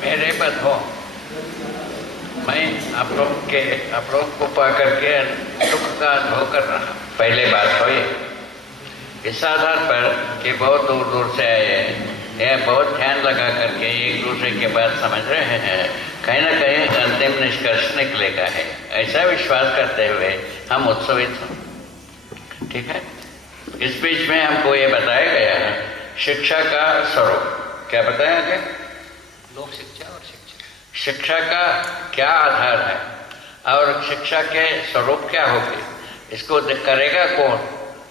मेरे पद हो, मैं आप लोग को पा करके दुख का अनुभव कर रहा। पहले बात हो ये, इस आधार पर कि बहुत दूर दूर से आए हैं, यह बहुत ध्यान लगा करके एक दूसरे के बात समझ रहे हैं, कहीं ना कहीं अंतिम निष्कर्ष निकलेगा है, ऐसा विश्वास करते हुए हम उत्सवित हों। ठीक है। इस बीच में हमको ये बताया गया है शिक्षा का स्वरूप। क्या बताया गया? लोक शिक्षा और शिक्षा का क्या आधार है और शिक्षा के स्वरूप क्या होगी, इसको करेगा कौन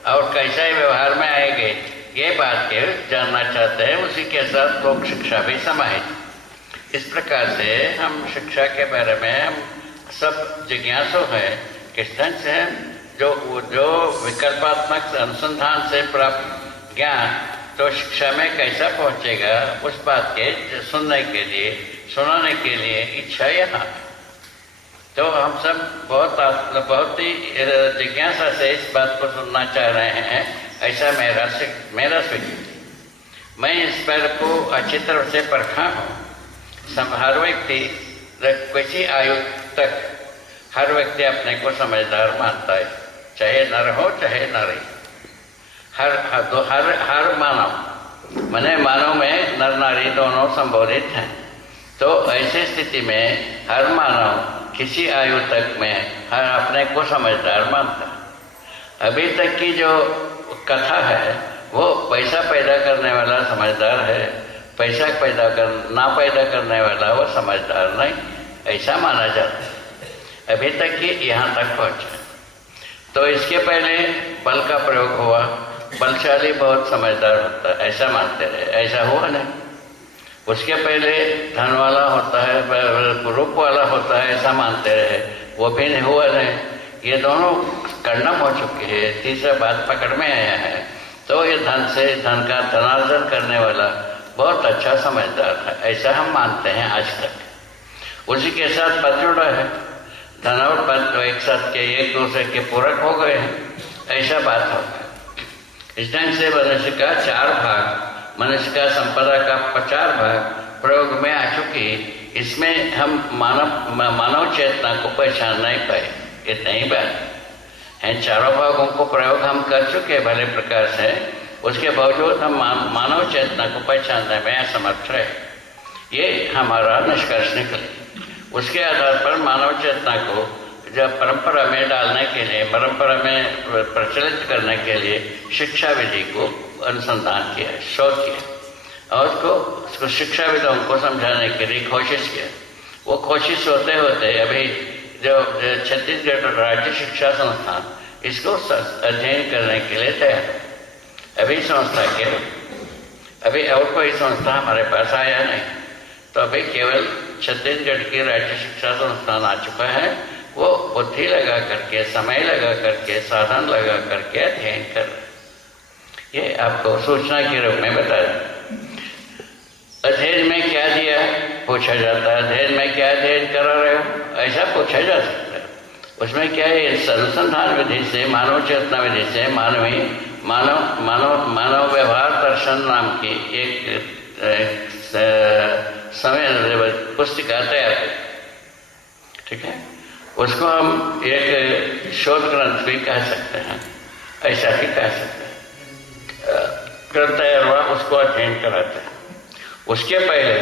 और कैसे व्यवहार में आएंगे, ये बात के जानना चाहते हैं। उसी के साथ लोक शिक्षा भी समाहित। इस प्रकार से हम शिक्षा के बारे में हम सब जिज्ञासु हैं। किस ढंग से जो विकल्पात्मक अनुसंधान से प्राप्त ज्ञान तो शिक्षा में कैसा पहुंचेगा, उस बात के सुनने के लिए, सुनाने के लिए इच्छा यहाँ। तो हम सब बहुत ही जिज्ञासा से इस बात को सुनना चाह रहे हैं, ऐसा मेरा स्वीकृति। मैं इस बात को अच्छी तरह से परखा हूँ। हर व्यक्ति किसी आयु तक हर व्यक्ति अपने को समझदार मानता है, चाहे नर हो चाहे नारी। हर मानव में नर नारी दोनों संबोधित हैं। तो ऐसी स्थिति में हर मानव किसी आयु तक में हर अपने को समझदार मानता है। अभी तक की जो कथा है वो पैसा पैदा करने वाला समझदार है, पैसा ना पैदा करने वाला वो समझदार नहीं, ऐसा माना जाता है। अभी तक की यहाँ तक पहुँचा। तो इसके पहले बल का प्रयोग हुआ, बलशाली बहुत समझदार होता है, ऐसा मानते रहे, ऐसा हुआ नहीं। उसके पहले धन वाला होता है, रूप वाला होता है, ऐसा मानते रहे, वो भी नहीं हुआ नहीं। ये दोनों कर्णम हो चुके हैं। तीसरा बात पकड़ में आया है, तो ये धन का धनार्जन करने वाला बहुत अच्छा समझदार था, ऐसा हम मानते हैं आज तक। उसी के साथ पद जुड़ा है, धन और पद तो एक साथ के एक दूसरे के पूरक हो गए हैं, ऐसा बात होता है। इस ढंग से मनुष्य का 4 भाग, मनुष्य का संपदा का 4 भाग प्रयोग में आ चुकी। इसमें हम मानव चेतना को पहचान नहीं पाए, इतना ही बात है। 4 भागों को प्रयोग हम कर चुके भले प्रकार से, उसके बावजूद हम मानव चेतना को पहचानने में असमर्थ रहे। ये हमारा निष्कर्ष निकले। उसके आधार पर मानव चेतना को जब परंपरा में डालने के लिए, परंपरा में प्रचलित करने के लिए शिक्षा विधि को अनुसंधान किया, शोध किया और उसको शिक्षाविदों को समझाने के लिए कोशिश किया। वो कोशिश होते होते अभी जो छत्तीसगढ़ राज्य शिक्षा संस्थान इसको अध्ययन करने के लिए तैयार। अभी संस्था के अभी और कोई संस्था हमारे पास आया नहीं, तो अभी केवल छत्तीसगढ़ की राज्य शिक्षा संस्थान आ चुका है। वो बुद्धि लगा करके, समय लगा करके, साधन लगा करके अध्ययन कर, ये आपको सूचना के रूप में बताया। अध्ययन में क्या दिया पूछा जाता है, अध्ययन में क्या अध्ययन करा रहे हो, ऐसा पूछा जा सकता है। उसमें क्या है, अनुसंधान विधि से, मानव चेतना विधि से मानव व्यवहार दर्शन नाम की एक समय पुस्तिका तैयार की। ठीक है, उसको हम एक शोध ग्रंथ भी कह सकते हैं, ऐसा भी कह सकते हैं। ग्रंथ तैयार हुआ, उसको अध्ययन कराते हैं। उसके पहले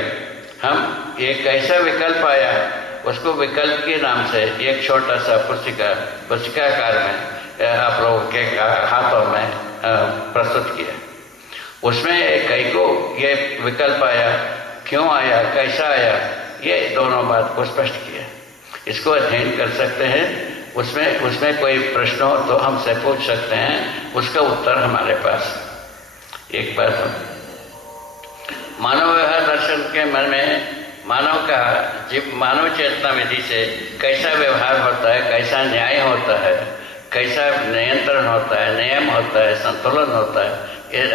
हम एक ऐसा विकल्प आया, उसको विकल्प के नाम से एक छोटा सा पुस्तिकाकार में आप लोगों के हाथों में प्रस्तुत किया। उसमें कई को ये विकल्प आया, क्यों आया, कैसा आया, ये दोनों बात को स्पष्ट किया। इसको अध्ययन कर सकते हैं। उसमें कोई प्रश्न हो तो हमसे पूछ सकते हैं, उसका उत्तर हमारे पास। एक बात, मानव व्यवहार दर्शन के मन में मानव चेतना विधि से कैसा व्यवहार होता है, कैसा न्याय होता है, कैसा नियंत्रण होता है, नियम होता है, संतुलन होता है,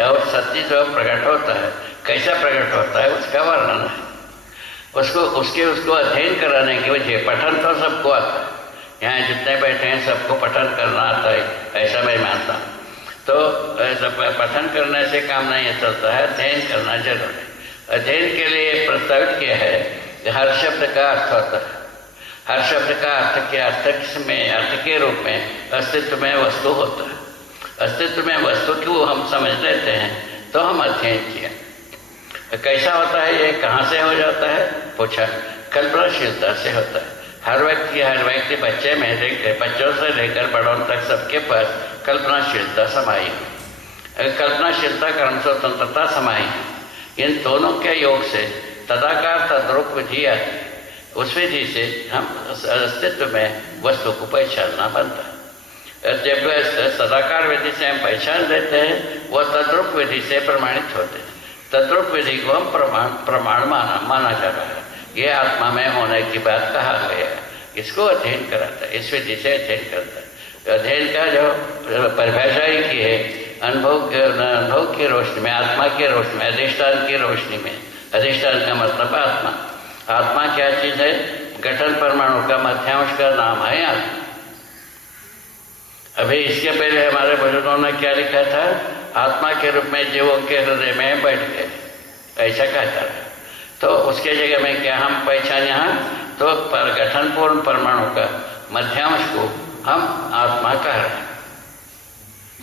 और सत्य जो प्रकट होता है, कैसा प्रकट होता है, उसका वर्णन है। उसको अध्ययन कराने की वजह, पठन तो सबको आता है, यहाँ जितने बैठे हैं सबको पठन करना आता है, ऐसा मैं मानता हूँ। तो पठन करने से काम नहीं चलता है, अध्ययन करना जरूरी है। अध्ययन के लिए प्रस्तावित किया है हर शब्द का अर्थ होता है। हर शब्द का अर्थ के रूप में अस्तित्व में वस्तु होता है। अस्तित्व में वस्तु को हम समझ लेते हैं तो हम अध्ययन किया। कैसा होता है ये, कहाँ से हो जाता है पूछा, कल्पनाशीलता से होता है। हर व्यक्ति बच्चों से लेकर बड़ों तक सबके पास कल्पनाशीलता समाई है। कल्पनाशीलता कर्म स्वतंत्रता समाई है। इन दोनों के योग से तदाकार तद्रूप विधि आती है। उस विधि से हम अस्तित्व में वस्तु को पहचानना बनता है। जब तदाकार विधि से हम पहचान लेते हैं वह तद्रूप विधि से प्रमाणित होते हैं। तद्रूप विधि को हम प्रमाण माना जा रहा है। ये आत्मा में होने की बात कहा गया है। इसको अध्ययन कराता है, इस विधि से अध्ययन करता है। अध्ययन का जो परिभाषा ही की है, अनुभव की रोशनी में, आत्मा की रोशनी में, अधिष्ठान की रोशनी में। अधिष्ठान का मतलब आत्मा। आत्मा क्या चीज है? गठन परमाणु का मध्यांश का नाम है आत्मा। अभी इसके पहले हमारे बुजुर्गों ने क्या लिखा था? आत्मा के रूप में जीवों के हृदय में बैठ गए, ऐसा कहता है। तो उसके जगह में क्या हम पहचान यहाँ तो गठन पूर्ण परमाणु का मध्यांश को हम आत्मा कह रहे हैं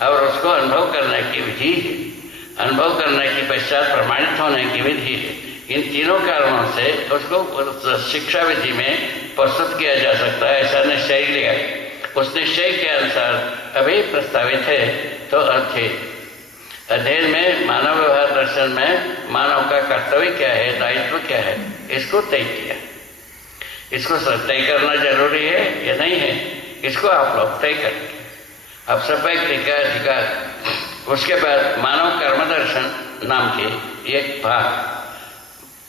और उसको अनुभव करने की विधि है। अनुभव करने की पश्चात प्रमाणित होने की विधि है। इन तीनों कारणों से उसको शिक्षा विधि में प्रस्तुत किया जा सकता है, ऐसा निश्चय लिया। उस निश्चय के अनुसार अभी प्रस्तावित है। तो अध्ययन में मानव व्यवहार दर्शन में मानव का कर्तव्य क्या है, दायित्व क्या है, इसको तय किया। इसको तय करना जरूरी है या नहीं है, इसको आप लोग तय करेंगे। अब सब व्यक्ति का अधिकार। उसके बाद मानव कर्म दर्शन नाम के एक भाग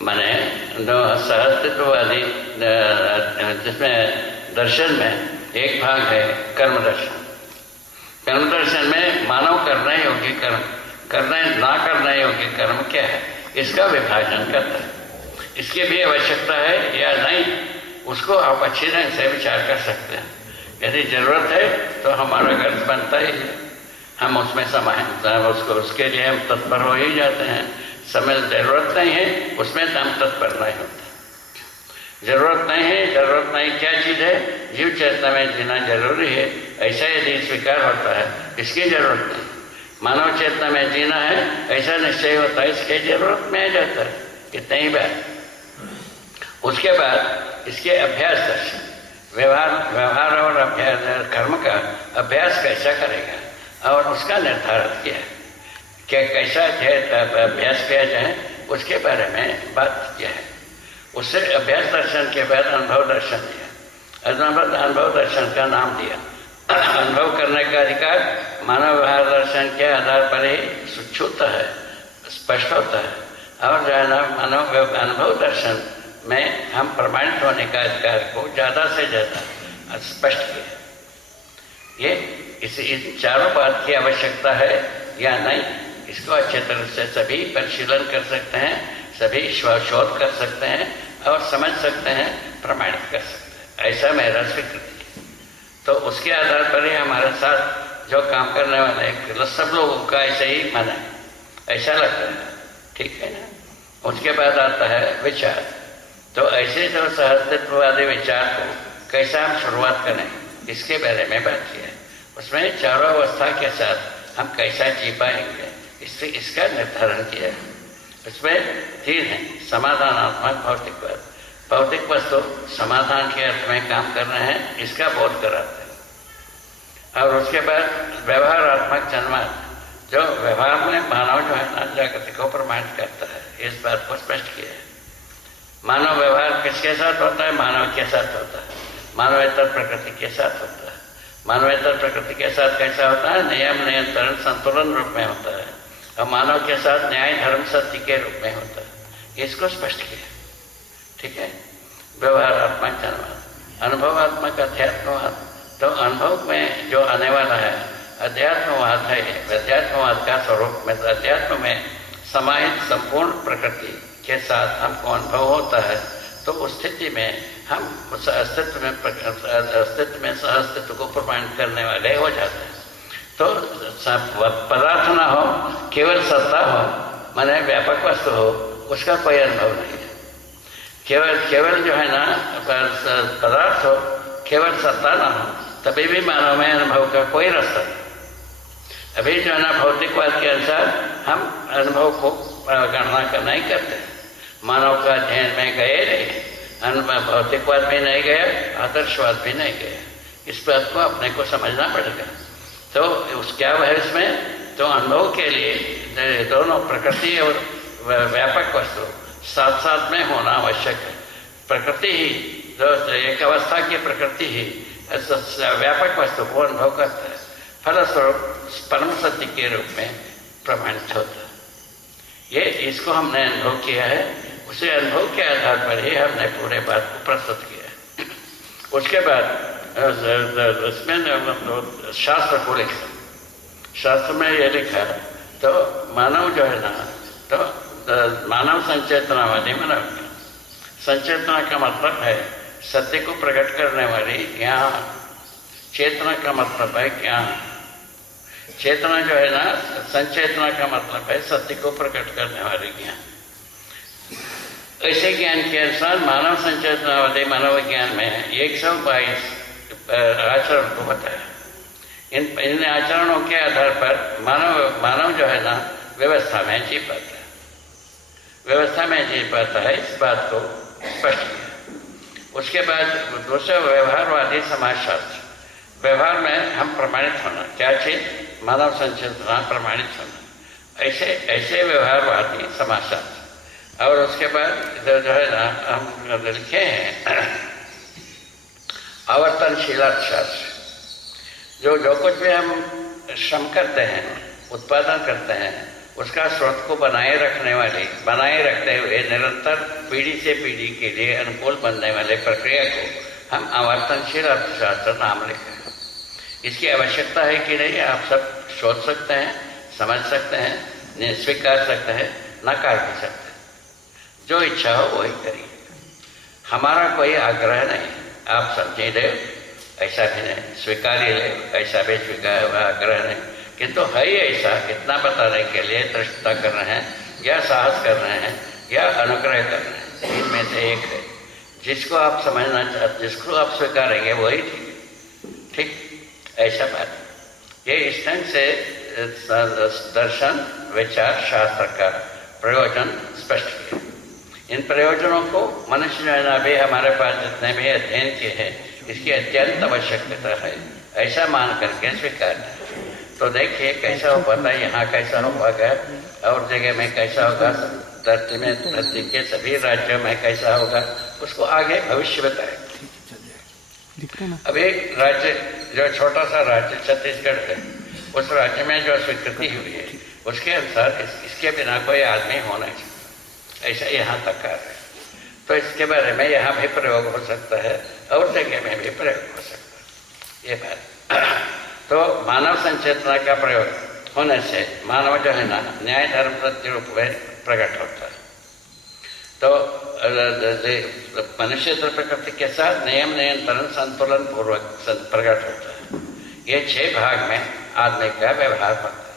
माने सहअस्तित्ववादी जिसमें दर्शन में एक भाग है कर्म दर्शन। कर्म दर्शन में मानव करने योग्य कर्म, करने ना करने योग्य कर्म क्या है, इसका विभाजन करता है। इसकी भी आवश्यकता है या नहीं, उसको आप अच्छी ढंग से विचार कर सकते हैं। यदि जरूरत है तो हमारा गर्ज बनता ही है, हम उसमें उसके लिए हम तत्पर हो ही जाते हैं। समय जरूरत नहीं है उसमें तो हम तत्पर नहीं होते। जरूरत नहीं क्या चीज़ है? जीव चेतना में जीना जरूरी है, ऐसा यदि स्वीकार होता है इसकी जरूरत नहीं। मानव चेतना में जीना है ऐसा निश्चय होता है, इसकी जरूरत में आ जाता है। इतना ही बात। उसके बाद इसके अभ्यास दर्शन, व्यवहार और अभ्यास कर्म का अभ्यास कैसा करेगा और उसका निर्धारण किया क्या कैसा अभ्यास किया जाए उसके बारे में बात किया है। उससे अभ्यास दर्शन के बाद अनुभव दर्शन दिया। अनुभव दर्शन का नाम दिया। अनुभव करने का अधिकार मानव व्यवहार दर्शन के आधार पर ही छूता है, स्पष्ट होता है। और जो है ना मानव अनुभव दर्शन में हम प्रमाणित होने का अधिकार को ज़्यादा से ज़्यादा स्पष्ट किया। ये इन चारों बात की आवश्यकता है या नहीं, इसको अच्छे तरह से सभी परिशीलन कर सकते हैं, सभी शोध कर सकते हैं और समझ सकते हैं, प्रमाणित कर सकते हैं। ऐसा मेरा स्वीकृति। तो उसके आधार पर ही हमारे साथ जो काम करने वाले सब लोगों का ऐसे ही मन है, ऐसा लगता है, ठीक है ना। उसके बाद आता है विचार। तो ऐसे जो सहअस्तित्ववादी विचार को कैसा हम शुरुआत करें इसके बारे में बात किया है। उसमें चारों अवस्था के साथ हम कैसा जी पाएंगे इसका निर्धारण किया है। उसमें तीन है, समाधानात्मक भौतिकवाद। भौतिक वस्तु समाधान के अर्थ में काम कर रहे हैं, इसका बोध कराते हैं। और उसके बाद व्यवहारात्मक जन्मवाद, जो व्यवहार में मानव जो है ना जागृति को प्रमाणित करता है, इस बात को स्पष्ट किया है। मानव व्यवहार किसके साथ होता है? मानव के साथ होता है, मानवेतर प्रकृति के साथ होता है। मानवेतर प्रकृति के साथ कैसा होता है? नियम नियंत्रण संतुलन रूप में होता है। और मानव के साथ न्याय धर्म सत्य के रूप में होता है। इसको स्पष्ट किया, ठीक है। व्यवहारात्मक जन्मवाद, अनुभवात्मक अध्यात्मवाद। तो अनुभव में जो आने वाला है अध्यात्मवाद है। अध्यात्मवाद का स्वरूप में अध्यात्म में समाहित संपूर्ण प्रकृति के साथ हमको अनुभव होता है। तो उस स्थिति में हम उस अस्तित्व में सहअस्तित्व को प्रमाणित करने वाले हो जाते हैं। तो पदार्थ ना हो, केवल सत्ता हो, माने व्यापक वस्तु हो, उसका कोई अनुभव नहीं है। केवल केवल जो है ना पदार्थ हो, केवल सत्ता ना हो, तभी भी मानव में अनुभव का कोई रास्ता नहीं। अभी जो है ना भौतिकवाद के अनुसार हम अनुभव को गणना का नहीं करते। मानव का अध्ययन में गए नहीं, भौतिकवाद भी नहीं गया, आदर्शवाद भी नहीं गया। इस बात को अपने को समझना पड़ेगा। तो उस क्या है इसमें, तो अनुभव के लिए दोनों प्रकृति और व्यापक वस्तु साथ साथ में होना आवश्यक है। प्रकृति ही जो एक अवस्था की प्रकृति ही व्यापक वस्तु को अनुभव करता है, फलस्वरूप परम सत्य के रूप में प्रमाणित होता है। ये इसको हमने अनुभव किया है, उसे अनुभव के आधार पर ही हमने पूरे बात को प्रस्तुत किया है। उसके बाद इसमें शास्त्र को लिखा, शास्त्र में ये लिखा तो मानव जो है ना, तो मानव संचेतनावादी मानव, संचेतना का मतलब है सत्य को प्रकट करने वाली ज्ञान। चेतना का मतलब है ज्ञान। चेतना जो है ना, संचेतना का मतलब है सत्य को प्रकट करने वाली ज्ञान। ऐसे ज्ञान के अनुसार मानव संचेतनावादी मानव ज्ञान में 122 आचरण को बताया। इन आचरणों के आधार पर मानव जो है ना व्यवस्था में जी पाता है, व्यवस्था में जी पाता है। इस बात को स्पष्ट किया। उसके बाद दूसरा व्यवहारवादी समाजशास्त्र। व्यवहार में हम प्रमाणित होना, क्या चीज, मानव संचेतना प्रमाणित होना, ऐसे व्यवहारवादी समाजशास्त्र। और उसके बाद जो है ना हम लिखे हैं आवर्तनशील अर्थशास्त्र। जो कुछ भी हम श्रम करते हैं, उत्पादन करते हैं, उसका स्रोत को बनाए रखते हुए निरंतर पीढ़ी से पीढ़ी के लिए अनुकूल बनने वाले प्रक्रिया को हम आवर्तनशील अर्थशास्त्र नाम लिखते हैं। इसकी आवश्यकता है कि नहीं, आप सब सोच सकते हैं, समझ सकते हैं, स्वीकार सकते हैं, नकार भी सकते हैं। जो इच्छा हो वही करिए, हमारा कोई आग्रह नहीं। आप समझे ले ऐसा भी नहीं, स्वीकार ही ले ऐसा भी स्वीकार आग्रह नहीं, किंतु है ऐसा इतना बताने के लिए दृष्टता कर रहे हैं, या साहस कर रहे हैं, या अनुग्रह कर रहे हैं। इनमें से एक है, जिसको आप समझना चाहते, जिसको आप स्वीकारेंगे वही ठीक। ऐसा बात ये इस ढंग से दर्शन विचार शास्त्र का प्रयोजन स्पष्ट किया। इन प्रयोजनों को मनुष्य जो है ना अभी हमारे पास जितने भी अध्ययन किए हैं, इसकी अत्यंत आवश्यकता है, ऐसा मान करके स्वीकार। तो देखिए कैसा हो पाता है, यहाँ कैसा होगा और जगह में कैसा होगा, धरती के सभी राज्यों में कैसा होगा, उसको आगे भविष्य बताएगा। अब एक राज्य, जो छोटा सा राज्य छत्तीसगढ़ है, उस राज्य में जो स्वीकृति हुई है उसके अनुसार इसके बिना कोई आदमी होना चाहिए, ऐसा यहाँ तक कार्य है। तो इसके बारे में यहाँ भी प्रयोग हो सकता है और जगह में भी प्रयोग हो सकता है, ये बात। तो मानव संचेतना का प्रयोग होने से मानव जो है ना न्याय धर्म सत्य रूप में प्रकट होता है। तो मनुष्य तो प्रकृति के साथ नियम नियंत्रण संतुलन पूर्वक प्रकट होता है। ये 6 भाग में आदमी का व्यवहार होता है।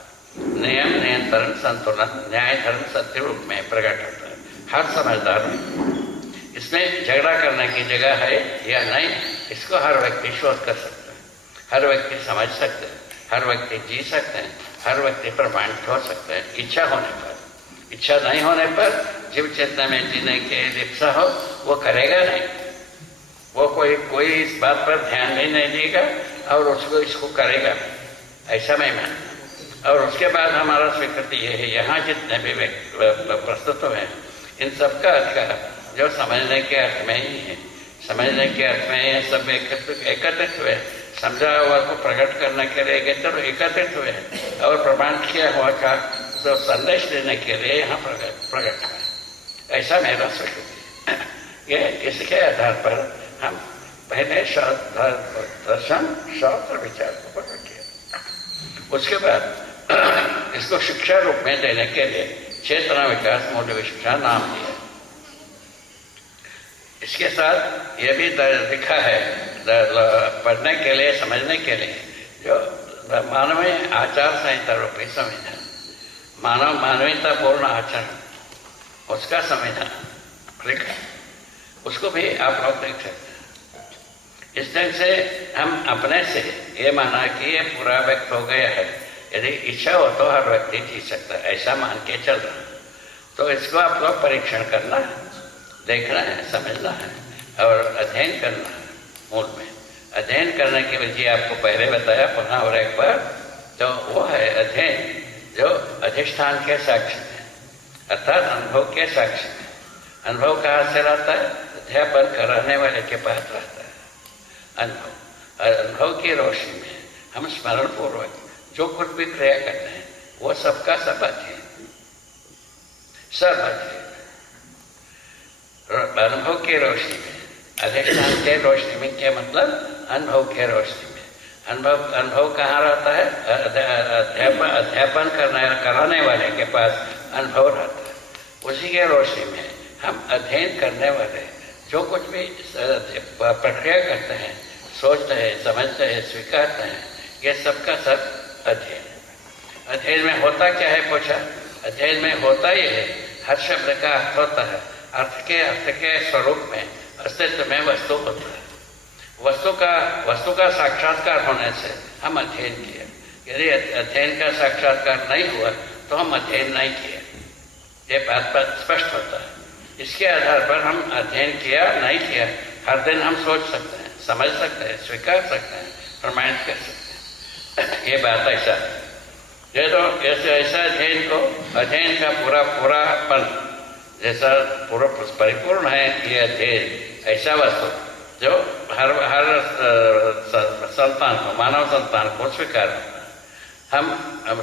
नियम नियंत्रण संतुलन न्याय धर्म सत्य रूप में प्रकट होता है। हर समझदार इसमें झगड़ा करने की जगह है या नहीं, इसको हर व्यक्ति शोध कर सकता है, हर व्यक्ति समझ सकते हैं, हर व्यक्ति जी सकते हैं, हर व्यक्ति प्रमाणित हो सकते हैं इच्छा होने पर। इच्छा नहीं होने पर जीव चेतना में जीने के इच्छा हो वो करेगा नहीं, वो कोई इस बात पर ध्यान भी नहीं देगा और इसको करेगा, ऐसा मैं मानता। और उसके बाद हमारा स्वीकृति ये है, यहाँ जितने भी प्रस्तुत हुए इन सबका अधिकार जो समझने के अर्थ में ही है, समझने के अर्थ में ये सब एकत्रित हुए, समझा हुआ को प्रकट करने के लिए एकत्रित हुए और प्रमाण किया हुआ का तो संदेश देने के लिए यहाँ प्रकट हुआ। ऐसा मेरा स्वीकृति। ये इसके आधार पर हम पहले दर्शन शास्त्र विचार को पकड़ किया, उसके बाद इसको शिक्षा रूप में देने के लिए चेतना विकास मूल्य शिक्षा नाम दिया। इसके साथ ये भी लिखा है पढ़ने के लिए, समझने के लिए, जो मानवीय आचार संहिता रूपी संविधान, मानवीयता पूर्ण आचरण, उसका संविधान लिखा। उसको भी आप लोग देख सकते हैं। इस ढंग से हम अपने से ये माना कि ये पूरा व्यक्त हो गया है, यदि इच्छा हो तो हर व्यक्ति जी सकता है, ऐसा मान के चल रहा है। तो इसको आप लोग परीक्षण करना है, देखना है, समझना है और अध्ययन करना है। मूल में अध्ययन करने की विधि आपको पहले बताया, पुनः और एक बार, तो वो है अध्ययन जो अधिष्ठान के साक्ष्य में, अर्थात अनुभव के साक्ष्य में। अनुभव कहाँ से रहता है? अध्यापन कराने वाले के पास रहता है अनुभव की रोशनी में हम स्मरण पूर्वक जो कुछ भी क्रिया करते हैं वो सबका सब अध्ययन, सब अध्ययन अनुभव की रोशनी में, अधिष्ठान के रोशनी में। क्या मतलब? अनुभव के रोशनी में। अनुभव कहाँ रहता है? अध्यापन कराने वाले के पास अनुभव रहता है। उसी के रोशनी में हम अध्ययन करने वाले जो कुछ भी प्रक्रिया करते हैं, सोचते हैं, समझते हैं, स्वीकारते हैं, ये सबका सब अध्ययन। अध्ययन में होता क्या है पूछा? अध्ययन में होता ये है, हर शब्द का अर्थ होता है, अर्थ के स्वरूप में, अस्तित्व में वस्तु होता है। वस्तु का साक्षात्कार होने से हम अध्ययन किए। यदि अध्ययन का साक्षात्कार नहीं हुआ तो हम अध्ययन नहीं किए, ये बात स्पष्ट होता है। इसके आधार पर हम अध्ययन किया नहीं किया, हर दिन हम सोच सकते हैं, समझ सकते हैं, स्वीकार सकते हैं, प्रमाणित कर सकते हैं। ये बात ऐसा है। ये तो ऐसा अध्ययन का पूरापन जैसा पूरा परिपूर्ण है ये अध्ययन, ऐसा वस्तु जो हर संतान को, मानव संतान को स्वीकार होता है। हम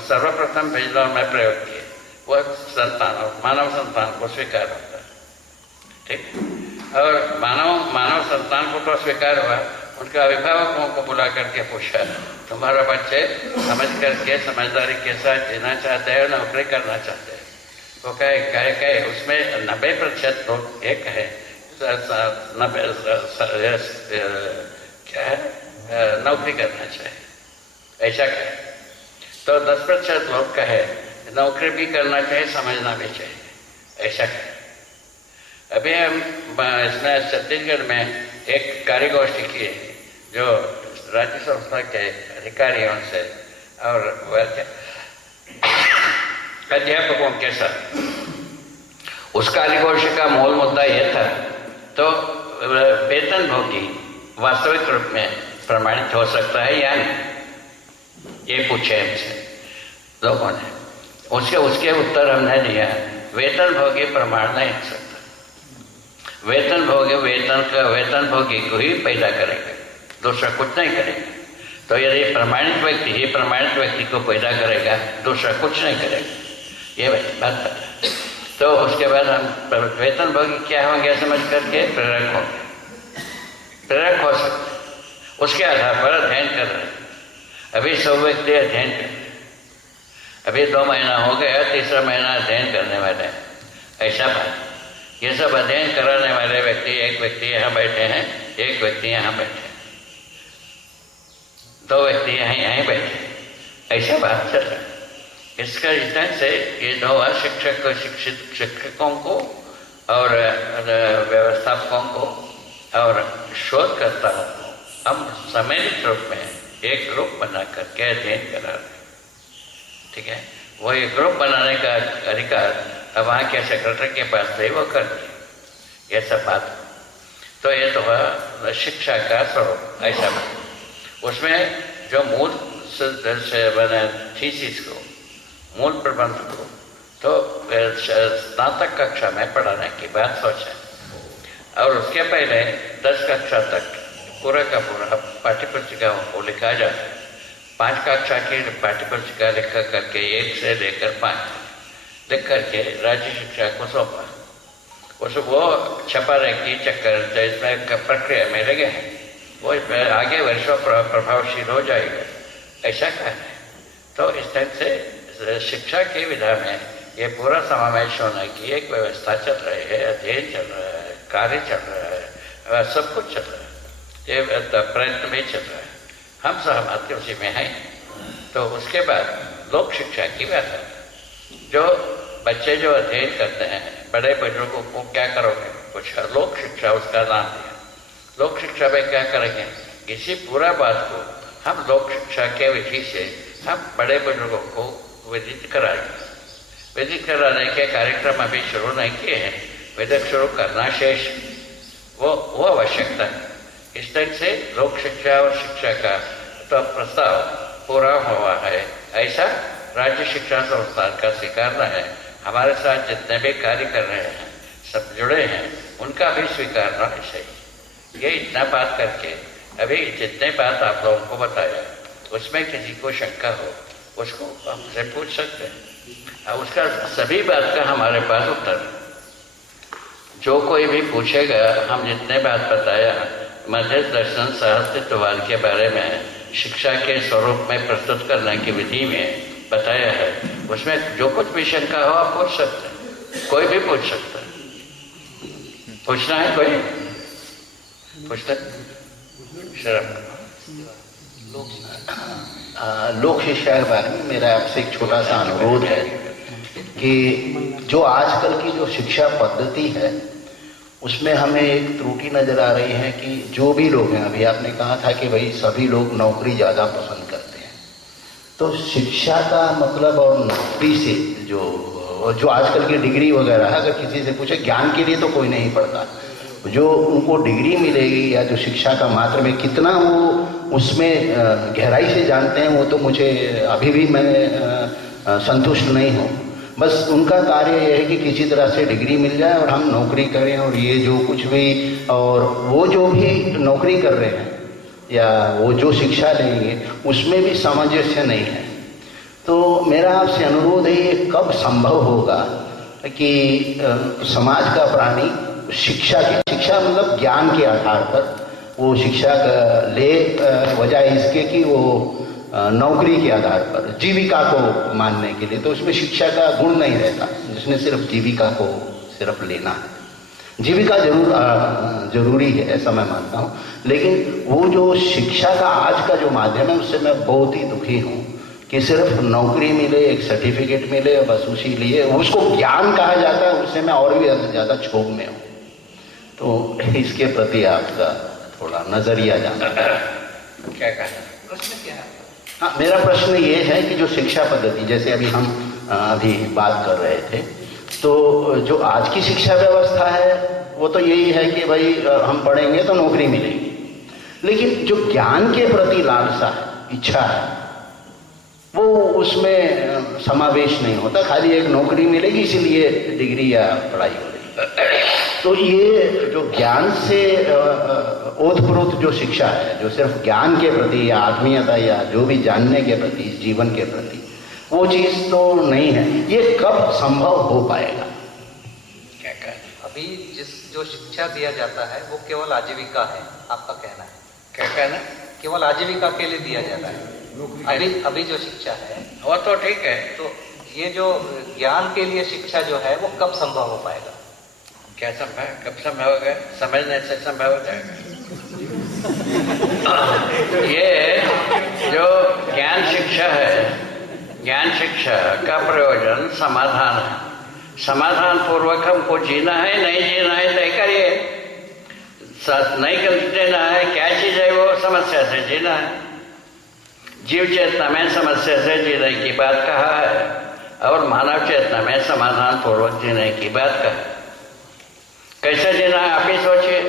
सर्वप्रथम बिजनौर में प्रयोग किए, वह मानव संतान को स्वीकार होता है, ठीक। और मानव संतान को तो स्वीकार हुआ, उनके अभिभावकों को बुला करके पूछा, तुम्हारा बच्चे समझ करके समझदारी के साथ जीना चाहते हैं, नौकरी करना चाहते हैं। वो कहे उसमें 90% लोग एक है, 90 क्या है, नौकरी करना चाहिए, ऐसा कहे। तो 10% लोग कहे नौकरी भी करना चाहिए, समझना भी चाहिए, ऐसा कहे। अभी हम इसमें छत्तीसगढ़ में एक कार्यगोष्ठी की जो राज्य संस्था के अधिकारियों से और अध्यापकों के साथ। उस कार्यगोष्ठी का मूल मुद्दा यह था, तो वेतन भोगी वास्तविक रूप में प्रमाणित हो सकता है या नहीं, ये पूछे हमसे लोगों ने। उसके उत्तर हमने दिया, वेतन भोगी प्रमाण नहीं हो सकता। वेतन भोगी को ही पैदा करेगा, दूसरा कुछ नहीं करेगा। तो यदि प्रमाणित व्यक्ति को पैदा करेगा, दूसरा कुछ नहीं करेगा, ये बात पता। तो उसके बाद हम वेतन भोगी क्या होंगे समझ करके प्रेरक हो सकते, उसके आधार पर अध्ययन कर रहे हैं। अभी 100 व्यक्ति अध्ययन कर रहे हैं, अभी 2 महीना हो गया, तीसरा महीना अध्ययन करने वाले हैं, ऐसा बात। ये सब अध्ययन कराने वाले व्यक्ति, एक व्यक्ति यहाँ बैठे हैं, एक व्यक्ति यहाँ बैठे हैं, 2 व्यक्ति यहीं बैठे, ऐसा बात चल रहा है। इसका रिजल्ट से ये 2 शिक्षकों को और व्यवस्थापकों को और शोधकर्ताओं को हम सम्मिलित रूप में एक ग्रुप बना करके अध्ययन करा रहे हैं, ठीक है। वो एक ग्रुप बनाने का अधिकार अब वहाँ के सेक्रेटरी के पास थे, वो कर दिए, ये सब बात। तो ये तो है शिक्षा का स्वरूप, ऐसा बात। उसमें जो मूल से बने थीसिस को, मूल प्रबंध को, तो स्नातक कक्षा में पढ़ाने की बात सोचा, और उसके पहले 10 कक्षा तक पूरा का पूरा पाठ्यपुस्तिकाओं को लिखा जाता है। 5 कक्षा की पाठ्यपुस्तिका लिख करके 1 से लेकर 5 लिख करके राज्य शिक्षा को सौंपा। वो छपाने की चक्कर इसमें प्रक्रिया में लगे हैं, वो आगे वर्षों प्रभावशील हो जाएगा, ऐसा कहना है। तो इस तरह से शिक्षा की विधा में ये पूरा समावेश होने की एक व्यवस्था चल रही है, अध्ययन चल रहा है, कार्य चल रहा है, सब कुछ चल रहा है, ये प्रयत्न भी चल रहा है, हम सहमत उसी में हैं। तो उसके बाद लोक शिक्षा की बात है, जो बच्चे जो अध्ययन करते हैं, बड़े बुजुर्गों को क्या करोगे? कुछ लोक शिक्षा उसका नाम दिया। लोक शिक्षा में क्या करेंगे, किसी पूरा बात को हम लोक शिक्षा के विधि से हम बड़े बुजुर्गों को विदित कराएंगे। विदित कराने के कार्यक्रम अभी शुरू नहीं किए हैं, विदित शुरू करना शेष वो आवश्यकता है। इस तरह से लोक शिक्षा और शिक्षा का तो प्रस्ताव पूरा हुआ है, ऐसा राज्य शिक्षा संस्थान का स्वीकारना है। हमारे साथ जितने भी कार्य कर रहे हैं, सब जुड़े हैं, उनका भी स्वीकारना है सही। ये इतना बात करके अभी जितने बात आप लोगों को बताया, उसमें किसी को शंका हो उसको हमसे पूछ सकते हैं, और उसका सभी बात का हमारे पास उत्तर। जो कोई भी पूछेगा, हम जितने बात बताया मध्य दर्शन सहस्तित्ववाद के बारे में शिक्षा के स्वरूप में प्रस्तुत करने की विधि में बताया है, उसमें जो कुछ भी शंका हो आप पूछ सकते हैं, कोई भी पूछ सकता है। पूछना है कोई पूछता शर्म। लोक शिक्षा के बारे में मेरा आपसे एक छोटा सा अनुरोध है कि जो आजकल की जो शिक्षा पद्धति है उसमें हमें एक त्रुटि नजर आ रही है कि जो भी लोग हैं, अभी आपने कहा था कि भाई सभी लोग नौकरी ज़्यादा पसंद करते हैं, तो शिक्षा का मतलब और नौकरी से जो आजकल की डिग्री वगैरह है, अगर किसी से पूछे ज्ञान के लिए तो कोई नहीं पढ़ता, जो उनको डिग्री मिलेगी या जो शिक्षा का मात्र में कितना वो उसमें गहराई से जानते हैं, वो तो मुझे अभी भी मैं संतुष्ट नहीं हूँ। बस उनका कार्य यह है कि किसी तरह से डिग्री मिल जाए और हम नौकरी करें, और ये जो कुछ भी और वो जो भी नौकरी कर रहे हैं या वो जो शिक्षा लेंगे उसमें भी सामंजस्य नहीं है। तो मेरा आपसे अनुरोध है, ये कब संभव होगा कि समाज का प्राणी शिक्षा मतलब ज्ञान के आधार पर वो शिक्षा ले, बजाय इसके कि वो नौकरी के आधार पर जीविका को मानने के लिए, तो उसमें शिक्षा का गुण नहीं रहता, जिसने सिर्फ जीविका को सिर्फ लेना है। जीविका जरूरी है, ऐसा मैं मानता हूँ, लेकिन वो जो शिक्षा का आज का जो माध्यम है उससे मैं बहुत ही दुखी हूँ कि सिर्फ नौकरी मिले, एक सर्टिफिकेट मिले, बस उसी लिए उसको ज्ञान कहा जाता है, उससे मैं और भी ज़्यादा क्षोभ में हूँ। तो इसके प्रति आपका थोड़ा नजरिया जानना क्या कहना, प्रश्न क्या है? हाँ, मेरा प्रश्न ये है कि जो शिक्षा पद्धति, जैसे अभी हम अभी बात कर रहे थे, तो जो आज की शिक्षा व्यवस्था है वो तो यही है कि भाई हम पढ़ेंगे तो नौकरी मिलेगी, लेकिन जो ज्ञान के प्रति लालसा है, इच्छा है, वो उसमें समावेश नहीं होता। खाली एक नौकरी मिलेगी इसीलिए डिग्री या पढ़ाई हो रही। तो ये जो ज्ञान से ओतप्रोत जो शिक्षा है, जो सिर्फ ज्ञान के प्रति या आत्मीयता या जो भी जानने के प्रति, जीवन के प्रति, वो चीज़ तो नहीं है। ये कब संभव हो पाएगा? क्या कहना? अभी जो शिक्षा दिया जाता है वो केवल आजीविका है, आपका कहना है? क्या कहना? केवल आजीविका के लिए दिया जाता है। अभी जो शिक्षा है वो तो ठीक है, तो ये जो ज्ञान के लिए शिक्षा जो है वो कब संभव हो पाएगा? क्या संभव, कब संभव होगा? समझने से संभव हो जाएगा। ये जो ज्ञान शिक्षा है, ज्ञान शिक्षा का प्रयोजन समाधान है। समाधान पूर्वक हमको जीना है, नहीं जीना है तय करिए, नहीं कर देना है, क्या चीज है वो? समस्या से जीना है। जीव चेतना में समस्या से जीने की बात कहा है, और मानव चेतना में समाधान पूर्वक जीने की बात कहा है। कैसे जीना है आप ही सोचिए।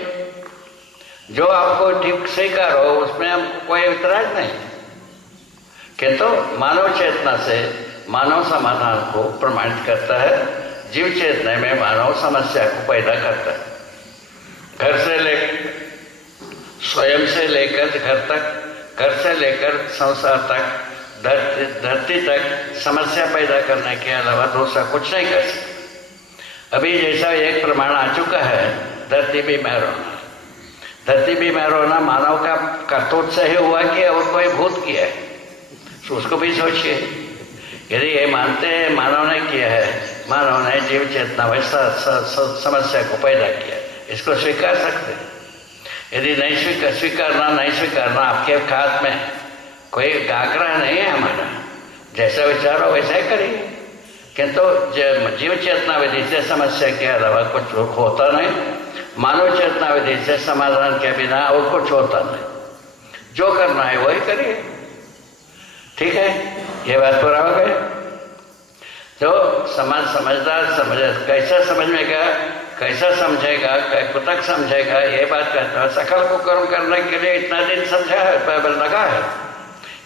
जो आपको ठीक स्वीकार हो उसमें हमको कोई इतराज नहीं, किंतु मानव चेतना से मानव समाधान को प्रमाणित करता है, जीव चेतना में मानव समस्या को पैदा करता है। घर से लेकर स्वयं से लेकर घर तक, घर से लेकर संसार तक, धरती तक समस्या पैदा करने के अलावा दूसरा कुछ नहीं कर सकता। अभी जैसा एक प्रमाण आ चुका है, धरती बीमार होना। धरती बीमार होना मानव का करतूत से ही हुआ कि और कोई भूत किया है? तो उसको भी सोचिए। यदि ये मानते हैं मानव ने किया है, मानव ने जीव चेतना वैसा समस्या को पैदा किया, इसको स्वीकार सकते हैं। यदि नहीं स्वीकारना आपके हाथ में, कोई आग्रह नहीं है हमारा, जैसा विचार हो वैसा ही करिए, किंतु जीव चेतना विधि से समस्या के अलावा कुछ होता नहीं। मानव चेतना विधि से समाधान के बिना और कुछ होता नहीं। जो करना है वही करिए। ठीक है, ये बात पूरा हो गया। तो समझदार कैसा समझेगा, कैसा समझेगा, कब तक समझेगा, ये बात कहता है। सकल को कर्म करने के लिए इतना दिन समझा है, लगा है।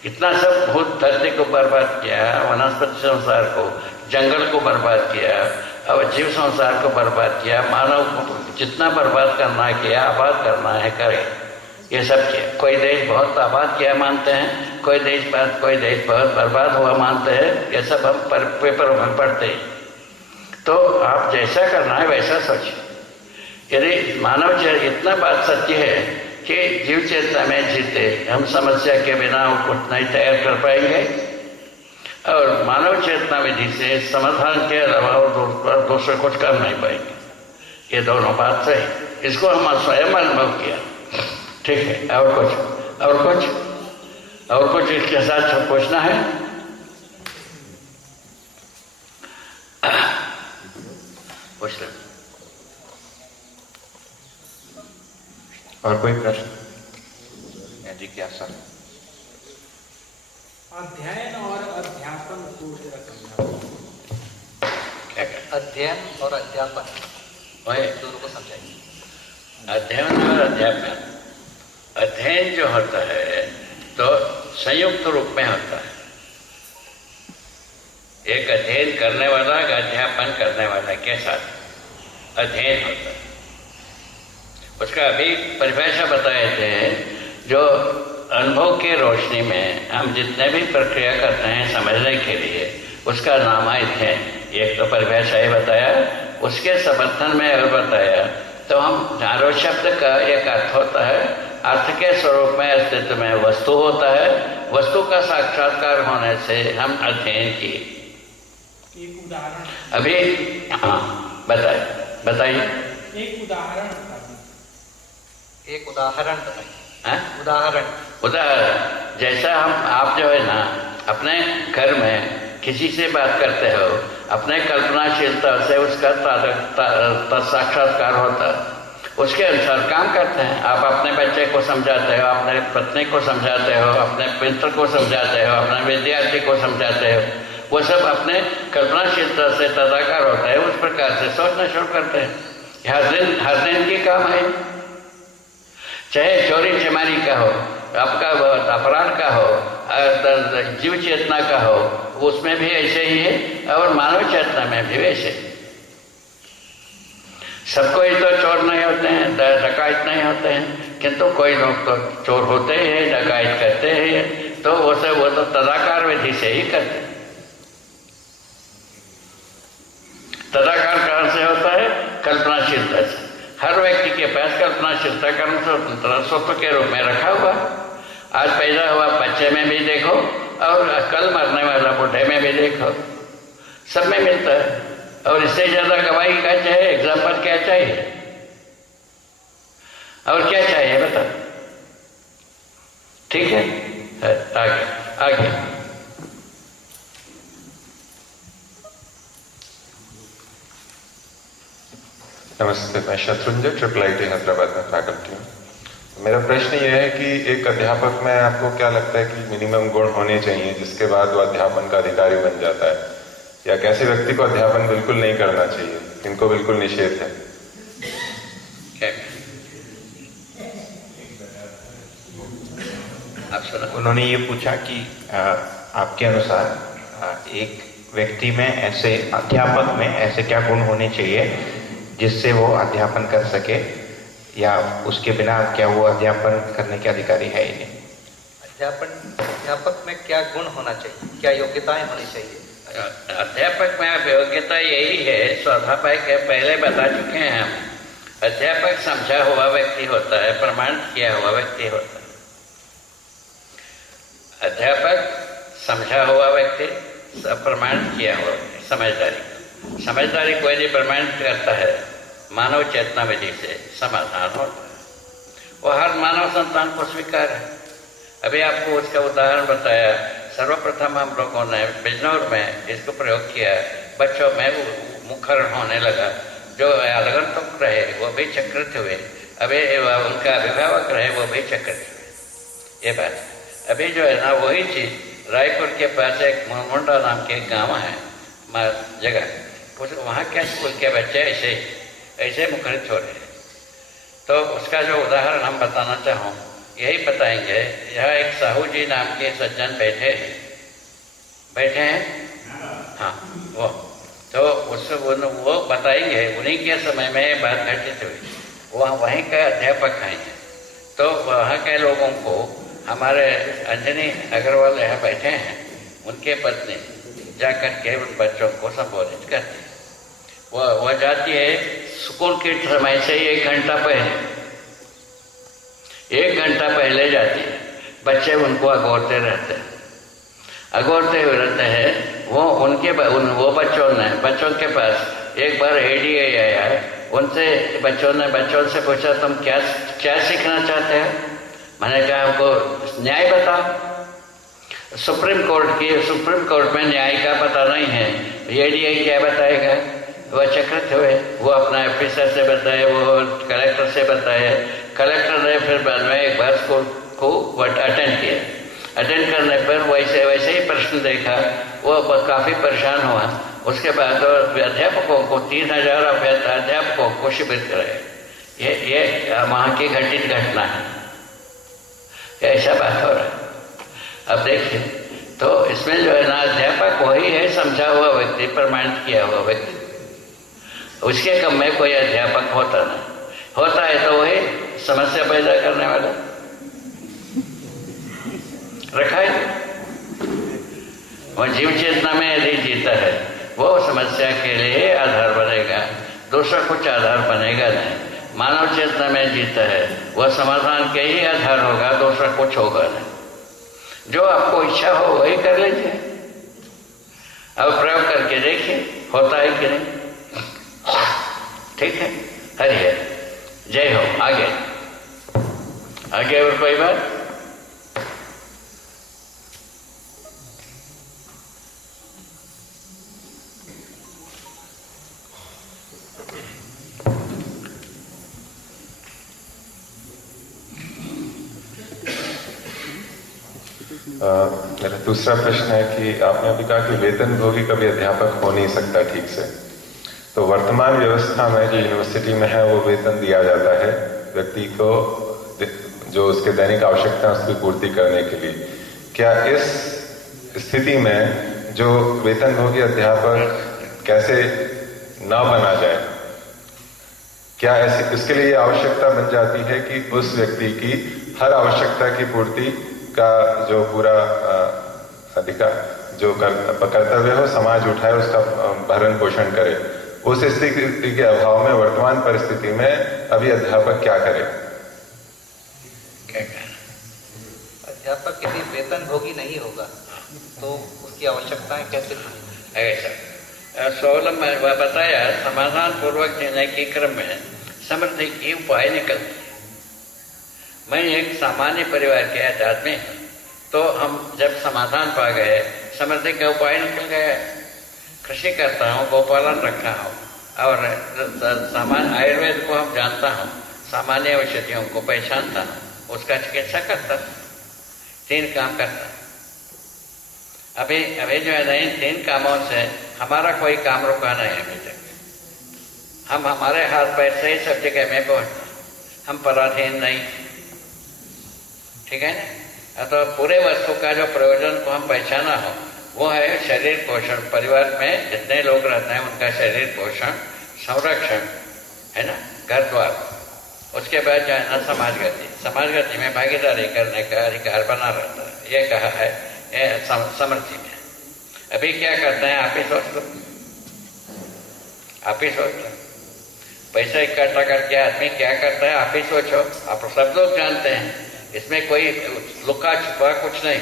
इतना सब भूत धरती को बर्बाद किया, वनस्पति संसार को, जंगल को बर्बाद किया, अब जीव संसार को बर्बाद किया, मानव को जितना बर्बाद करना है किया, आबाद करना है करे, ये सब किया। कोई देश बहुत आबाद किया मानते हैं, कोई देश बहुत बर्बाद हुआ मानते हैं। ये सब हम पेपर में पढ़ते हैं। तो आप जैसा करना है वैसा सोचिए। यदि मानव इतना बात सत्य है कि जीव चेतना में जीते, हम समस्या के बिना कुछ नहीं तैयार कर पाएंगे, और मानव चेतना विधि से समाधान के अलावा और दूसरे कुछ कर नहीं पाएंगे। ये दोनों बात सही, इसको हम स्वयं अनुभव किया। ठीक है, और कुछ इसके साथ पूछना है? पूछ ले। और कोई प्रश्न या जिज्ञासा? अध्ययन और अध्यापन को जरा समझाओ। अध्ययन और अध्यापन वही दोनों को समझाइए। अध्ययन और अध्यापन, अध्ययन जो होता है तो संयुक्त रूप में होता है। एक अध्ययन करने वाला, एक अध्यापन करने वाला के साथ अध्ययन होता है। उसका अभी परिभाषा बताए थे, जो अनुभव की रोशनी में हम जितने भी प्रक्रिया करते हैं समझने के लिए, उसका नाम अध्ययन। एक तो परिभाषा ही बताया, उसके समर्थन में और बताया। तो हम चारों शब्द का एक अर्थ होता है, अर्थ के स्वरूप में अस्तित्व में वस्तु होता है, वस्तु का साक्षात्कार होने से हम अध्ययन किए। एक उदाहरण अभी हाँ बताइए एक उदाहरण एक उदाहरण बताइए। हाँ? उदाहरण जैसा आप जो है ना अपने घर में किसी से बात करते हो, अपने कल्पनाशीलता से उसका साक्षात्कार होता है, उसके अनुसार काम करते हैं। आप अपने बच्चे को समझाते हो, अपने पत्नी को समझाते हो, अपने मित्र को समझाते हो, अपने विद्यार्थी को समझाते हो, वो सब अपने कल्पनाशीलता से तदाकार होता है। उस प्रकार से सोचना शुरू करते हैं। हर दिन की काम है, चाहे चोरी चमारी का हो, आपका अपराध का हो, जीव चेतना का हो, उसमें भी ऐसे ही है, और मानव चेतना में भी वैसे। सब कोई तो चोर नहीं होते हैं, डकायत नहीं होते हैं, किंतु कोई लोग तो चोर होते हैं, डकायत करते हैं। तो वो तो तदाकार विधि से ही करते हैं। तदाकार कहाँ से होता है? कल्पनाशीलता से। हर व्यक्ति के पास कल्पनाशीलता कर्म स्वतंत्र के रूप में रखा हुआ। आज पैदा हुआ बच्चे में भी देखो, और कल मरने वाला बूढ़े में भी देखो, सब में मिलता है। और इससे ज्यादा गवाही क्या चाहिए? एग्जाम्पल क्या चाहिए? और क्या चाहिए बता? ठीक है, आगे नमस्ते, मैं शत्रुंजय IIIT हैदराबाद में फैकल्टी हूँ। मेरा प्रश्न ये है कि एक अध्यापक में आपको क्या लगता है कि मिनिमम गुण होने चाहिए जिसके बाद वो अध्यापन का अधिकारी बन जाता है, या कैसे व्यक्ति को अध्यापन बिल्कुल नहीं करना चाहिए, इनको बिल्कुल निषेध है? उन्होंने ये पूछा कि आपके अनुसार एक व्यक्ति में ऐसे अध्यापक में ऐसे क्या गुण होने चाहिए जिससे वो अध्यापन कर सके, या उसके बिना क्या वो अध्यापन करने के अधिकारी है ही नहीं? अध्यापक में क्या गुण होना चाहिए, क्या योग्यताएं होनी चाहिए? अध्यापक में योग्यता यही है, स्वाभाविक है, पहले बता चुके हैं हम। अध्यापक समझा हुआ व्यक्ति होता है, प्रमाणित किया हुआ व्यक्ति होता है। अध्यापक समझा हुआ व्यक्ति, प्रमाणित किया हुआ समझदारी को यदि प्रमाणित करता है मानव चेतना विधि से, समाधान होता है। वो हर मानव संतान को स्वीकार है। अभी आपको उसका उदाहरण बताया। सर्वप्रथम हम लोगों ने बिजनौर में इसको प्रयोग किया, बच्चों में मुखरण होने लगा, जो आगंतुक रहे वो भी चक्रित हुए, अभी उनका अभिभावक रहे वो भी चक्रित हुए। ये बात अभी जो है ना वही चीज़ रायपुर के पास एक मुंडा नाम के गांव है जगह, वहाँ क्या स्कूल के बच्चे ऐसे मुखरित हो रहे हैं। तो उसका जो उदाहरण हम बताना चाहूँ यही बताएंगे। यहाँ एक साहू जी नाम के सज्जन बैठे हैं, हाँ वो तो वो बताएंगे उन्हीं के समय में ये बात घटित हुई। वहीं के अध्यापक हैं, तो वहाँ के लोगों को हमारे अंजनी अग्रवाल यहाँ बैठे हैं, उनके पत्नी जाकर के उन बच्चों को संबोधित करती है। वो जाती है स्कूल के समय से 1 घंटा पहले जाती है। बच्चे उनको अगोरते हुए रहते हैं। वो बच्चों के पास एक बार एडीए आया, उनसे बच्चों से पूछा तुम क्या सीखना चाहते हो? मैंने कहा हमको न्याय बताओ। सुप्रीम कोर्ट में न्याय का पता नहीं है, एडीए क्या बताएगा? वह चक्रित हुए, वो अपना ऑफिसर से बताए, वो कलेक्टर से बताए। कलेक्टर ने फिर बाद में एक बार स्कूल को अटेंड किया। अटेंड करने पर वैसे ही प्रश्न देखा, वो काफ़ी परेशान हुआ। उसके बाद अध्यापकों को 3000 अध्यापकों को शिविर कराए। ये वहाँ की घटित घटना है, ऐसा बात हो रहा है। अब देखिए, तो इसमें जो है ना अध्यापक वही है समझा हुआ व्यक्ति, प्रमाणित किया हुआ व्यक्ति, उसके कम में कोई अध्यापक होता है तो वही समस्या पैदा करने वाला रखा है। वह जीव चेतना में यदि जीता है वो समस्या के लिए आधार बनेगा, दूसरा कुछ आधार बनेगा नहीं। मानव चेतना में जीता है वह समाधान के ही आधार होगा, दूसरा कुछ होगा नहीं। जो आपको इच्छा हो वही कर लीजिए। अब प्रयोग करके देखिए होता है कि नहीं। ठीक है, हरि हर, जय हो। आगे और कोई बात? मेरा दूसरा प्रश्न है कि आपने अभी कहा कि वेतनभोगी कभी अध्यापक हो नहीं सकता ठीक से, तो वर्तमान व्यवस्था में जो यूनिवर्सिटी में है वो वेतन दिया जाता है व्यक्ति को जो उसके दैनिक आवश्यकता है उसकी पूर्ति करने के लिए। क्या इस स्थिति में जो वेतनभोगी अध्यापक कैसे न बना जाए? क्या ऐसी इसके लिए आवश्यकता बन जाती है कि उस व्यक्ति की हर आवश्यकता की पूर्ति का जो पूरा अधिकार जो कर्तव्य हो समाज उठाए, उसका भरण पोषण करे? उस स्थिति के अभाव में वर्तमान परिस्थिति में अभी अध्यापक क्या करे? अध्यापक यदि वेतनभोगी नहीं होगा तो उसकी आवश्यकताएं कैसे पूरी? ऐसा सोलम बताया, समाधान पूर्वक जीने के क्रम में समृद्धि की उपाय निकलते। मैं एक सामान्य परिवार के आदमी हूँ, तो हम जब समाधान पा गए, समृद्धि का उपाय निकल गया। कृषि करता हूँ, गोपालन रखा हूँ, और सामान्य आयुर्वेद को हम जानता हूँ, सामान्य औषधियों को पहचानता हूँ, उसका चिकित्सा करता, 3 काम करता। अभी जो है ना, इन 3 कामों से हमारा कोई काम रुका नहीं अभी तक। हम हमारे हाथ पैर से ही सब जगह में पहुँचना, हम पराधीन नहीं। ठीक है ना? तो पूरे वस्तु का जो प्रयोजन को हम पहचाना हो वो है शरीर पोषण। परिवार में जितने लोग रहते हैं उनका शरीर पोषण, संरक्षण, है ना, घर द्वार। उसके बाद जो है ना समाज गति में भागीदारी करने का अधिकार बना रहता है, ये कहा है समृद्धि में। अभी क्या करते हैं आप ही सोच लो, पैसा इकट्ठा करके आदमी क्या करता है आप ही सोचो। आप सब लोग जानते हैं, इसमें कोई लुका छुपा कुछ नहीं।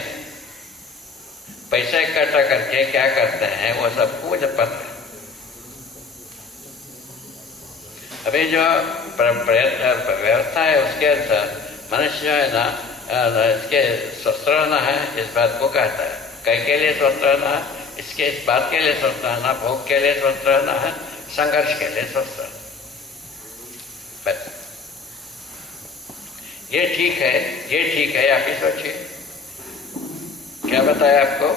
पैसा इकट्ठा करके क्या करते हैं वो सबको पता है। अभी जो व्यवस्था है उसके अनुसार मनुष्य जो है ना इसके स्वस्थ रहना है, इस बात को कहता है। कई के लिए स्वस्थ रहना है, इस बात के लिए स्वस्थ रहना, भोग के लिए स्वस्थ रहना है, संघर्ष के लिए स्वस्थ रहना। बस ये ठीक है, ये ठीक है। आप ही सोचिए, क्या बताया आपको?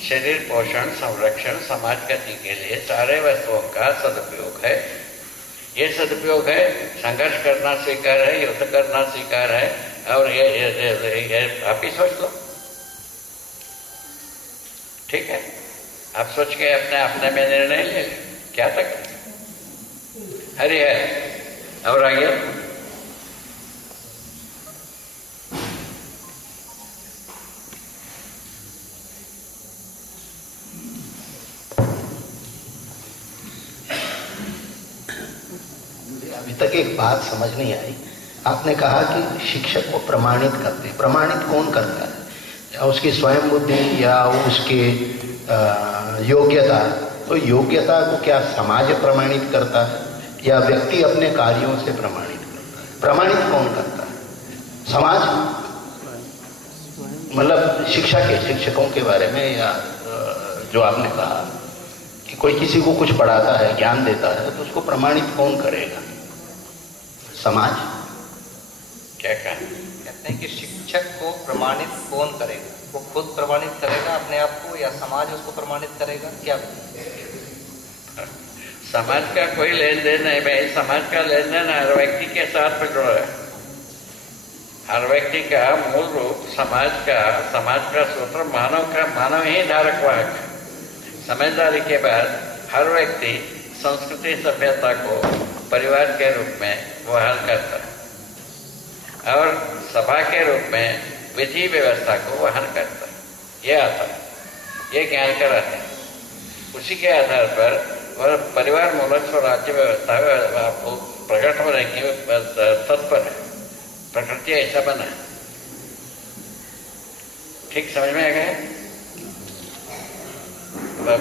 शरीर पोषण, संरक्षण, समाज गति के लिए सारे वस्तुओं का सदुपयोग है। ये सदुपयोग है, संघर्ष करना स्वीकार है, युद्ध करना स्वीकार है। और ये आप ही सोच लो, ठीक है? आप सोच के अपने में निर्णय ले लें, क्या तक हरि है। और आगे अभी तक एक बात समझ नहीं आई। आपने कहा कि शिक्षक को प्रमाणित करते, प्रमाणित कौन करता है? या उसकी स्वयं बुद्धि या उसके योग्यता? तो योग्यता को क्या समाज प्रमाणित करता है या व्यक्ति अपने कार्यों से प्रमाणित करता है? प्रमाणित कौन करता है? समाज, मतलब शिक्षा के शिक्षकों के बारे में, या जो आपने कहा कि कोई किसी को कुछ पढ़ाता है, ज्ञान देता है, तो उसको प्रमाणित कौन करेगा? समाज। क्या कहा? कहते हैं कि शिक्षक को प्रमाणित कौन करेगा? वो खुद प्रमाणित करेगा अपने आप को, या समाज उसको प्रमाणित करेगा? क्या समाज का कोई लेन देन नहीं भाई। समाज का लेन देन हर व्यक्ति के साथ में जुड़ा है। हर व्यक्ति का मूल रूप समाज का सूत्र मानव ही धारक वाहक है। समझदारी के बाद हर व्यक्ति संस्कृति सभ्यता को परिवार के रूप में वहन करता है और सभा के रूप में विधि व्यवस्था को वहन करता है। ये आता है, ये ज्ञान का रहता है। उसी के आधार पर वह परिवार मूलक स्वराज्य व्यवस्था आपको प्रकट होने की तत्पर है। प्रकृति ऐसा बना है। ठीक समझ में आ गया?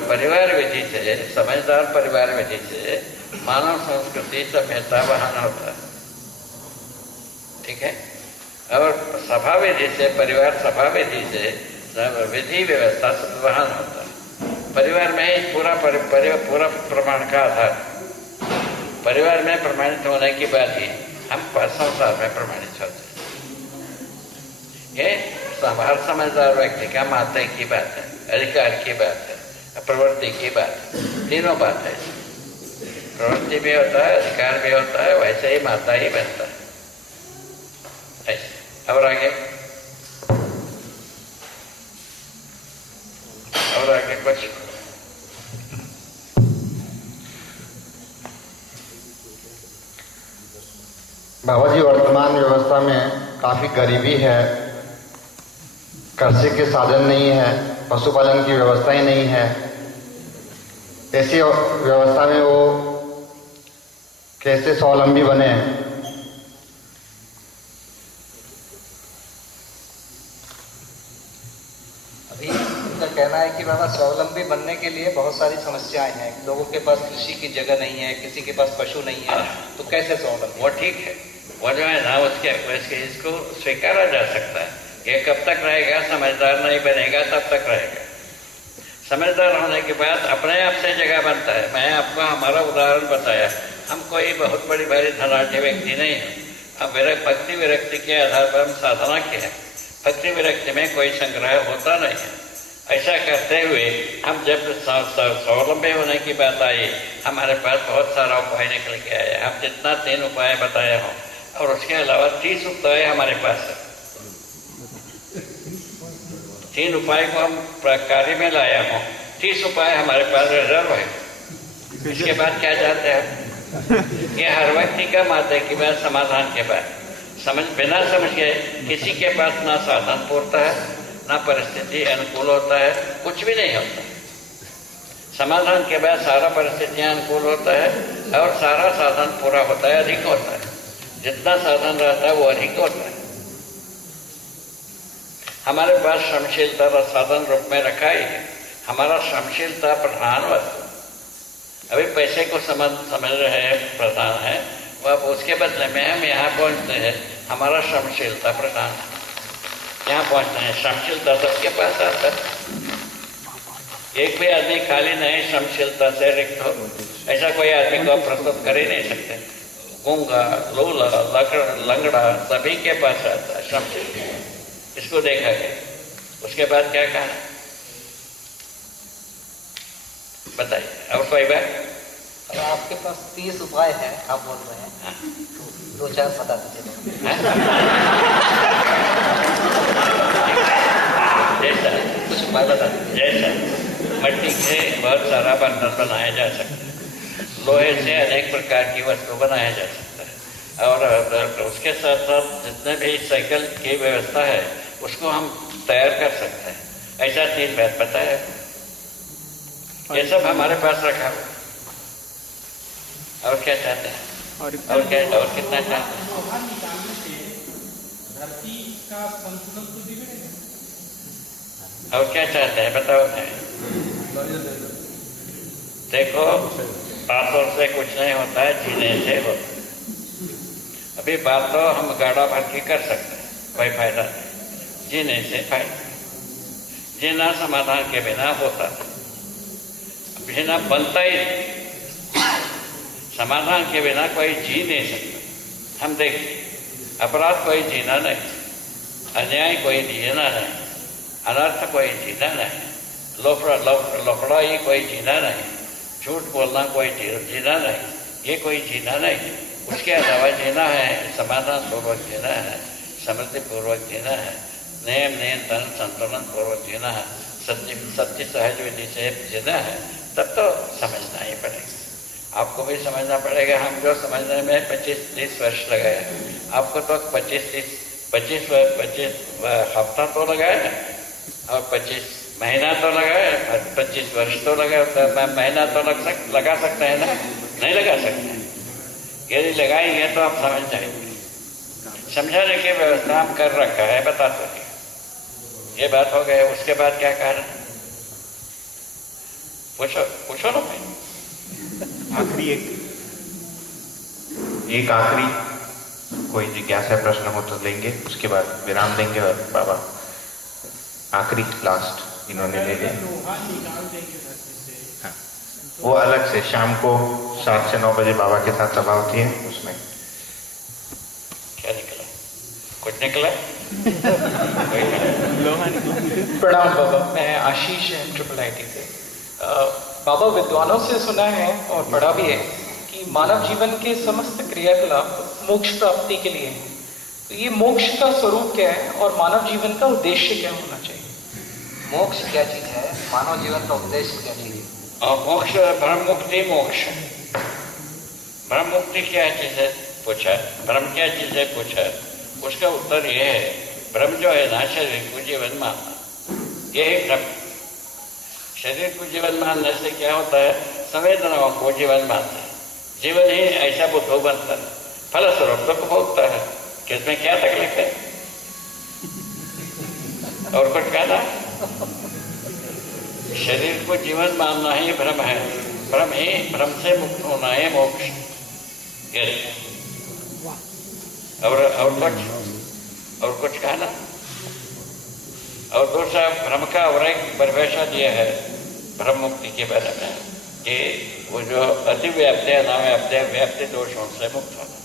परिवार विधि से, समझदार परिवार विधि से मानव संस्कृति सभ्यता वहन होता है। ठीक है? और सभा विधि से, परिवार सभा विधि से विधि व्यवस्था वहन होता है। परिवार में ही पूरा प्रमाण का आधार। परिवार में प्रमाणित होने के बाद ही हम संसार में प्रमाणित होते हैं। ये हर समझदार व्यक्ति का मात्रा की बात है, अधिकार की बात है, प्रवृत्ति की बात है। तीनों बात है। प्रवृत्ति भी होता है, अधिकार भी होता है, वैसे ही माता ही बनता है। ऐसे और आगे कुछ बाबा जी, वर्तमान व्यवस्था में काफी गरीबी है, कृषि के साधन नहीं है, पशुपालन की व्यवस्था ही नहीं है। ऐसी व्यवस्था में वो कैसे स्वावलंबी बने? अभी उनका कहना है कि बाबा स्वावलंबी बनने के लिए बहुत सारी समस्याएं हैं। लोगों के पास कृषि की जगह नहीं है, किसी के पास पशु नहीं है, तो कैसे स्वावलंबी? वो ठीक है, वो जो है ना उसके इसको स्वीकारा जा सकता है। ये कब तक रहेगा? समझदार नहीं बनेगा तब तक रहेगा। समझदार होने के बाद अपने आप से जगह बनता है। मैं आपको हमारा उदाहरण बताया। हम कोई बहुत बड़ी भारी धनाढ़ व्यक्ति नहीं है। अब मेरे भक्ति विरक्ति के आधार पर हम साधना किए हैं। भक्ति विरक्ति में कोई संग्रह होता नहीं है। ऐसा करते हुए हम जब स्वावलंबी होने की बात आई, हमारे पास बहुत सारा उपाय निकल के आया। हम जितना 3 उपाय बताए हों और उसके अलावा 30 उपाय हमारे पास है। 3 उपाय को हम कार्य में लाया हूँ, 30 उपाय हमारे पास रिजर्व है। इसके बाद क्या चाहते हैं? ये हर व्यक्ति का माते की बात, समाधान के बाद बिना समझ के किसी के पास ना साधन पूरता है, ना परिस्थिति अनुकूल होता है, कुछ भी नहीं होता। समाधान के बाद सारा परिस्थितियां अनुकूल होता है और सारा साधन पूरा होता है, अधिक होता है। जितना साधन रहता है वो अधिक होता है। हमारे पास श्रमशीलता का साधन रूप में रखा ही है। हमारा श्रमशीलता प्रधान वस्तु। अभी पैसे को समझ रहे हैं प्रधान है, वो अब उसके बदले में हम यहाँ पहुँचते हैं, हमारा श्रमशीलता प्रधान है। यहाँ पहुँचते हैं, श्रमशीलता सबके पास आता है। एक भी आदमी खाली नहीं श्रमशीलता से रिक्त हो, ऐसा कोई आदमी को आप प्रस्तुत कर ही नहीं सकते। गूंगा, लूला, लंगड़ा सभी के पास आता है श्रम सिद्धि। इसको देखा गया। उसके बाद क्या कहा बताइए, और कोई बात? और आपके पास 30 उपाय हैं, आप बोल रहे हैं, दो चार बता दीजिए। जैसा कुछ उपाय बता दीजिए। जैसा मिट्टी से बहुत सारा बर्तन बनाया जा सकता है, लोहे से अनेक प्रकार की वस्तु बनाया जा सकता है, और उसके साथ साथ जितने भी साइकिल की व्यवस्था है उसको हम तैयार कर सकते हैं। ऐसा 3 बात बताया, ये सब हमारे पास रखा हुआ। और क्या चाहते हैं? और कितना चाहते हैं? धरती का संतुलन तो बिगड़ेगा। और क्या चाहते हैं बताओ। देखो, बातों से कुछ नहीं होता है, जीने से होता है। अभी बात तो हम गाड़ा भर के कर सकते हैं, कोई फायदा नहीं। जीने से फायदा, जीना समाधान के बिना होता है, जीना बनता ही नहीं। समाधान के बिना कोई जी नहीं सकता। हम देखिए, अपराध कोई जीना नहीं, अन्याय कोई जीना नहीं, अनर्थ कोई जीना नहीं, लफड़ाई कोई जीना नहीं, झूठ बोलना कोई जीना नहीं, ये कोई जीना नहीं। उसके अलावा जीना है समाधान पूर्वक जीना है, समृद्धि पूर्वक जीना है, नियम नियंत्रण संतुलन पूर्वक जीना है, सत्य सहज विधि से जीना है। तब तो समझना ही पड़ेगा, आपको भी समझना पड़ेगा। हम जो समझने में 25-30 वर्ष लगाए, आपको तो 25 हफ्ता तो लगाए और 25 महीना तो लगाए, 25 वर्ष तो लगाए, महीना तो लगा सकते हैं ना? नहीं लगा सकते। यदि लगाएंगे तो आप समझ जाएंगे। समझाने की व्यवस्था हम कर रखा है, बता सकते। ये बात हो गई। उसके बाद क्या कारण? पूछो ना भाई। आखिरी एक आखिरी कोई जिज्ञासा प्रश्न हो तो लेंगे, उसके बाद विराम देंगे। और बाबा आखिरी लास्ट इन्होंने ले लिया। हाँ, वो अलग से शाम को 7 से 9 बजे बाबा के साथ सभा होती है, उसमें क्या निकला? कुछ निकला? प्रणाम बाबा, मैं आशीष है IIIT से। बाबा, विद्वानों से सुना है और पढ़ा भी है कि मानव जीवन के समस्त क्रियाकलाप मोक्ष प्राप्ति के लिए हैं। तो ये मोक्ष का स्वरूप क्या है और मानव जीवन का उद्देश्य क्या होना चाहिए? मोक्ष क्या चीज है, मानव जीवन का उद्देश्य क्या चीज है? मोक्ष, ब्रह्म मुक्ति मोक्ष। ब्रह्म मुक्ति क्या चीज है पूछा, ब्रह्म क्या चीज है पूछा। उसका उत्तर यह है, ब्रह्म जो है ना, शरीर को जीवन मानना, यही ब्रह्म। शरीर को जीवन मानने से क्या होता है? संवेदनाओं को जीवन मानता है, जीवन ही ऐसा बुद्धू बनता है, फलस्वरूप तो भोगता है कि इसमें क्या तकलीफ है? और कुछ कहना? शरीर को जीवन मानना ही भ्रम है, भ्रम ही, भ्रम से मुक्त होना है मोक्ष। और कुछ कहना? और दूसरा भ्रम का और एक परिभाषा दिया है ब्रह्म मुक्ति के बारे में कि वो जो अतिव्याप्ति अनाव्याप्ति व्याप्ति दोषों से मुक्त होना,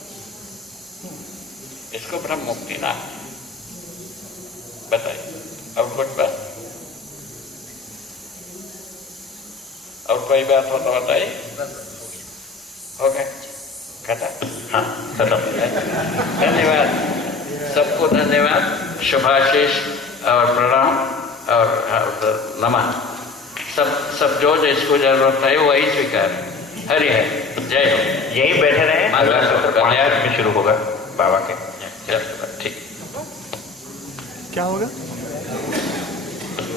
इसको ब्रह्म मुक्ति ना बताइए। और कुछ बात, और कोई बात हो तो बताइए। हो गया खत्म? हाँ खत्म। धन्यवाद सबको, धन्यवाद, शुभाशीष और प्रणाम और नमन। सब जो जिसको जरूरत है वही स्वीकार। हरि है, जय हो। यही बैठे रहे, अगला सत्र 5 मिनट में शुरू होगा बाबा के। ठीक, क्या होगा?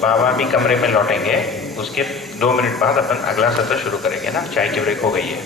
बाबा भी कमरे में लौटेंगे, उसके 2 मिनट बाद अपन अगला सत्र शुरू करेंगे ना। चाय की ब्रेक हो गई है।